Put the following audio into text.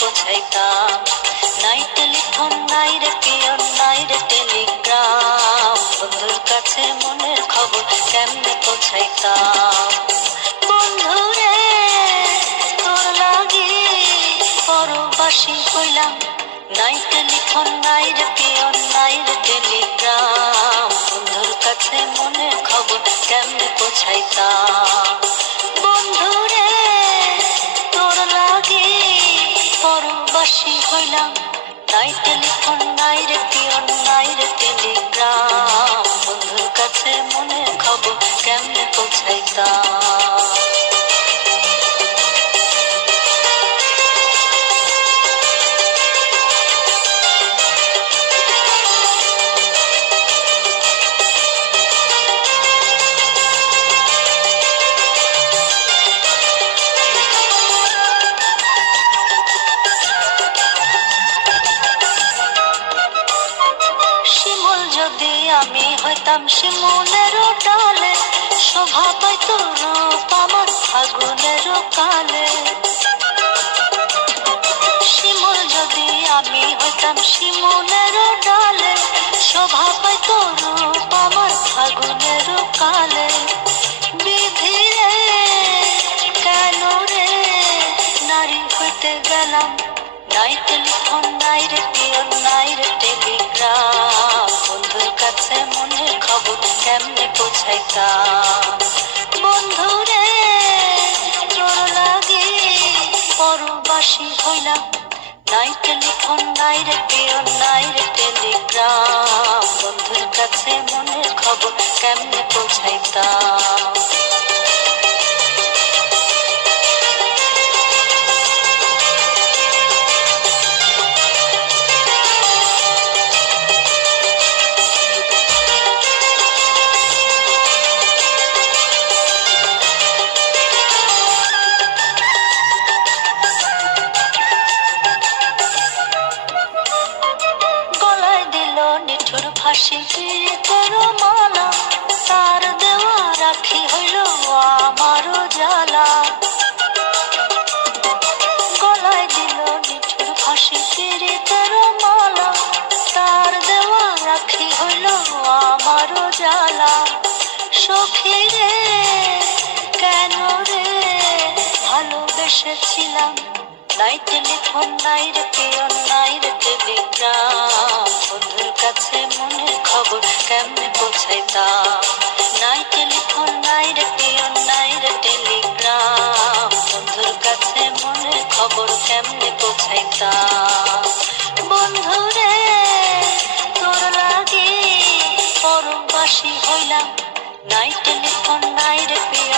পৌঁছাইতাম। নাই টেলিফোন, নাই রে পিয়ন, নাই রে টেলিগ্রাম, বন্ধুর কাছে মনের খবর কেমনে পৌঁছাইতাম। বন্ধুরে তোর লাগি পরবাসী হইলাম, নাই টেলিফোন, নাই রে পিয়ন, নাই রে টেলিগ্রাম, বন্ধুর কাছে মনের খবর কেমনে পৌঁছাইতাম। বন্ধুরে তোর লাগি পরবাসী হইলাম, নাই টেলিফোন, নাই রে পিয়ন, নাই রে টেলিগ্রাম, বন্ধুর কাছে মনের খবর কেমনে পৌঁছাইতাম। যদি আমি হইতাম শিমুলের ডালে, শোভা পাইত রূপ আমার ফাগুনের কালে। শিমুল যদি আমি হইতাম শিমুলের ডালে, শোভা পাইত রূপ আমার ফাগুনের কালে। বিধিরে কেন রে নারী হইতে গেলাম, নাই টেলিফোন, নাই রে পিয়ন, নাই রে টেলিগ্রাম, বন্ধুর কাছে মনের খবর কেমনে পৌঁছাইতাম। বন্ধুরে তোর লাগি পরবাসী হইলাম, নাই টেলিফোন, নাই রে পিয়ন, নাই রে টেলিগ্রাম, বন্ধুর কাছে মনের খবর কেমনে পৌঁছাইতাম। নিঠুর ফাঁসি তোর মালা, তার দেওয়া রাখি হইল আমারও জ্বালা। গলায় দিল নিঠুর ফাঁসি তোর মালা, তার দেওয়া রাখি হইল আমারও জ্বালা। সখী রে কেন রে ভালোবেসেছিলাম, নাই টেলিফোন, নাই রে পিয়ন, নাই রে টেলিগ্রাম, বন্ধুর কাছে মনের খবর কেমনে পৌঁছাইতাম। নাই টেলিফোন, নাই রে পিয়ন, নাই রে টেলিগ্রাম, বন্ধুর কাছে মনের খবর কেমনে পৌঁছাইতাম। বন্ধুরে তোর লাগি পরবাসী হইলাম, নাই টেলিফোন, নাই রে পিয়ন,